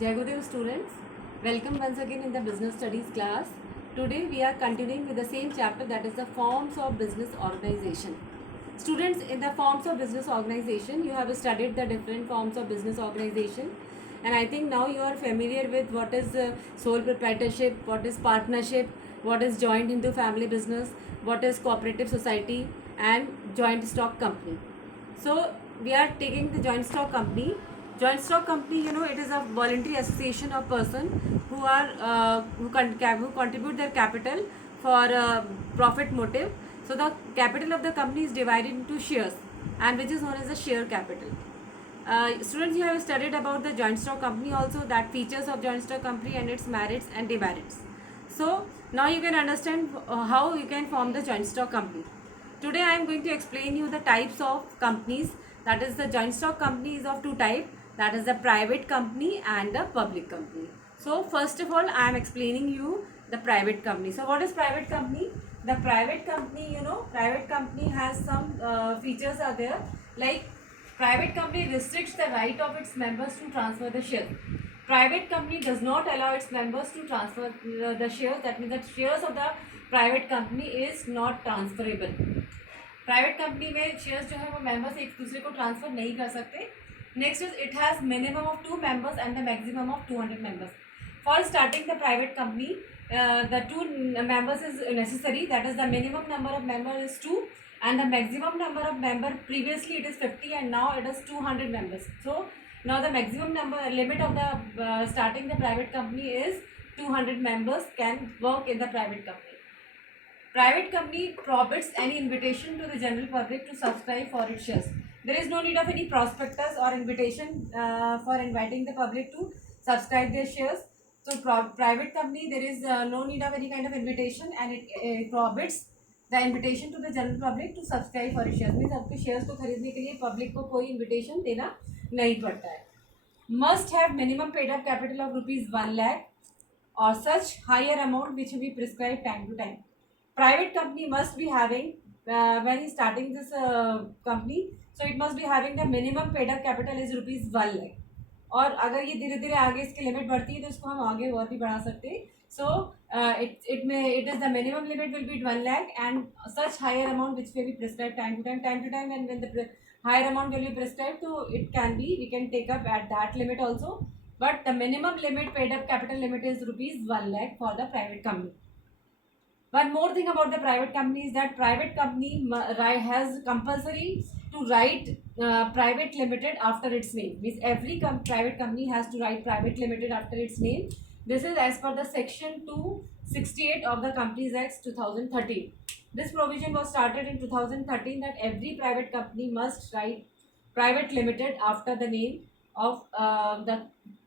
Jai Gurudev students, welcome once again in the business studies class. Today we are continuing with the same chapter, that is the forms of business organization. Students, in the forms of business organization, you have studied the different forms of business organization, and I think now you are familiar with what is sole proprietorship, what is partnership, what is joint into family business, what is cooperative society and joint stock company. So we are taking the joint stock company. Joint stock company, it is a voluntary association of person who are who contribute their capital for profit motive. So the capital of the company is divided into shares, and which is known as the share capital. Students, you have studied about the joint stock company also, that features of joint stock company and its merits and demerits. So now you can understand how you can form the joint stock company. Today I am going to explain you the types of companies. That is, the joint stock company is of two types, that is the private company and the public company. So first of all I am explaining you the private company. So what is private company? The private company, private company has some features are there, like private company restricts the right of its members to transfer the share. Private company does not allow its members to transfer the shares. That means that shares of the private company is not transferable. Private company में shares जो है वो members एक दूसरे को transfer नहीं कर सकते. Next is it has minimum of 2 members and the maximum of 200 members. For starting the private company, the 2 members is necessary. That is, the minimum number of members is 2 and the maximum number of member, previously it is 50 and now it is 200 members. So now the maximum number limit of the starting the private company is 200 members can work in the private company. Private company prohibits any invitation to the general public to subscribe for its shares. There is no need of any prospectus or invitation for inviting the public to subscribe their shares. So private company, there is no need of any kind of invitation, and it prohibits the invitation to the general public to subscribe for its shares. Means आपके shares को खरीदने के लिए public को कोई invitation देना नहीं पड़ता है. Must have minimum paid up capital of rupees 1 lakh or such higher amount which will be prescribed time to time. Private company must be having, when he starting this company, so it must be having the minimum paid up capital is rupees 1 lakh. और अगर ये धीरे धीरे आगे इसकी limit बढ़ती है तो इसको हम आगे और भी बढ़ा सकते हैं. सो it is the minimum limit will be 1 lakh and such higher amount which may be prescribed time to time, and when the higher amount will be prescribed, so it can be, we can take up at that limit also, but the minimum limit paid up capital limit is rupees 1 lakh for the private company. One more thing about the private company is that private company has compulsory to write private limited after its name. Means every private company has to write private limited after its name. This is as per the section 268 of the Companies Act 2013. This provision was started in 2013, that every private company must write private limited after the name of the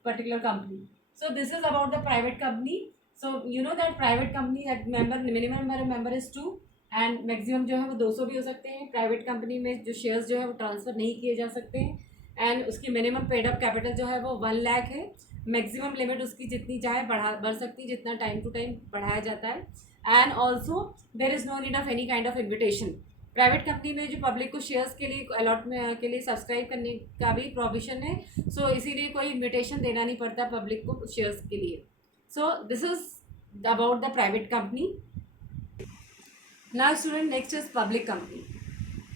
particular company. So this is about the private company. So you know that private company that minimum number of member is 2 and maximum जो है वो 200 भी हो सकते हैं. Private company में जो shares जो है वो ट्रांसफ़र नहीं किए जा सकते हैं एंड उसकी मिनिमम पेड अप कैपिटल जो है वो 1 लाख है. मैक्सिमम लिमिट उसकी जितनी चाहे बढ़ सकती है, जितना टाइम टू टाइम बढ़ाया जाता है. And also there is no need of any kind of invitation. Private company में जो पब्लिक को शेयर्स के लिए अलॉटमेंट के लिए सब्सक्राइब करने का भी प्रोविजन है. सो इसीलिए कोई इन्विटेशन देना नहीं पड़ता पब्लिक को शेयर्स के लिए. So this is about the private company. Now student, next is public company.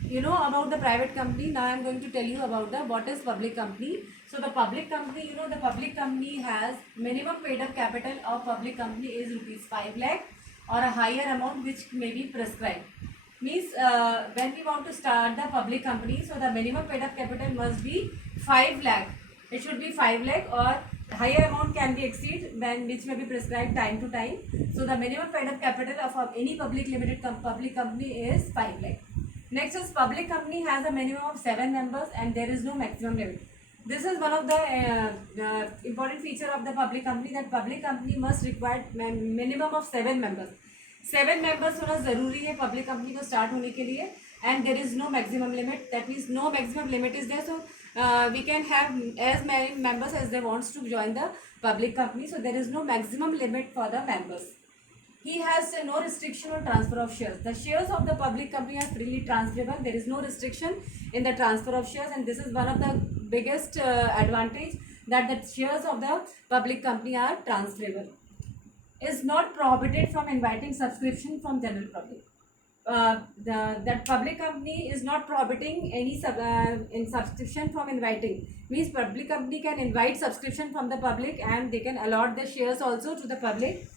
You know about the private company. Now I am going to tell you about the what is public company. So the public company, the public company has minimum paid up capital of public company is rupees 5 lakh or a higher amount which may be prescribed. Means when we want to start the public company, so the minimum paid up capital must be 5 lakh. It should be 5 lakh or higher amount can be exceed than which may be prescribed time to time. So the minimum paid up capital of any public limited public company is 5 lakh. Next is public company has a minimum of 7 members and there is no maximum limit. This is one of the important feature of the public company, that public company must require minimum of 7 members. 7 members होना ज़रूरी है public company को start होने के लिए. And there is no maximum limit. That means no maximum limit is there. So we can have as many members as they wants to join the public company. So there is no maximum limit for the members. He has no restriction on transfer of shares. The shares of the public company are freely transferable. There is no restriction in the transfer of shares, and this is one of the biggest advantage that the shares of the public company are transferable. Is not prohibited from inviting subscription from general public. That public company is not prohibiting any in subscription from inviting. Means public company can invite subscription from the public and they can allot the shares also to the public,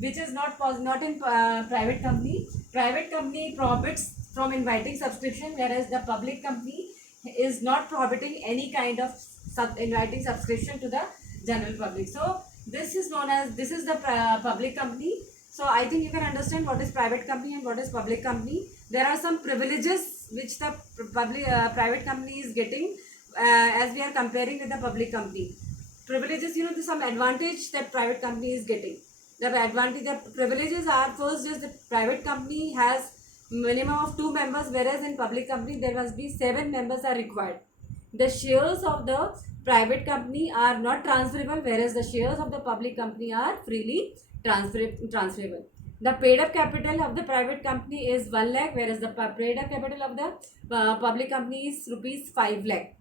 which is not in private company. Private company prohibits from inviting subscription, whereas the public company is not prohibiting any kind of inviting subscription to the general public. So this is the public company. So I think you can understand what is private company and what is public company. There are some privileges which the private company is getting as we are comparing with the public company. Privileges, you know, some advantage that private company is getting. The privileges are, first is the private company has minimum of 2 members, whereas in public company there must be 7 members are required. The shares of the private company are not transferable, whereas the shares of the public company are freely transferable. The paid up capital of the private company is 1 lakh, whereas the paid up capital of the public company is rupees 5 lakh.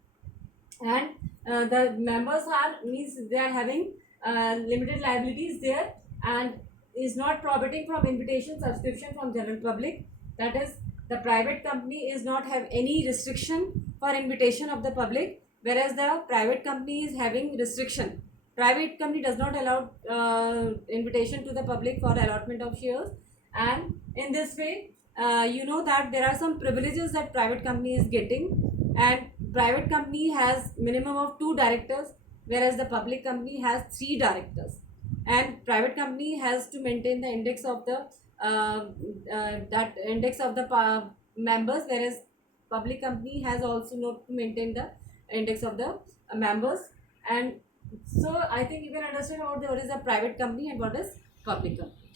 And the members are, means they are having limited liabilities there, and is not prohibiting from invitation subscription from general public. That is, the private company is not have any restriction for invitation of the public, whereas the private company is having restriction. Private company does not allow invitation to the public for allotment of shares. And in this way, you know that there are some privileges that private company is getting. And private company has minimum of 2 directors, whereas the public company has 3 directors. And private company has to maintain the index of the that index of the members, whereas public company has also not to maintain the index of the members. And so I think you can understand about what is a private company and what is public company.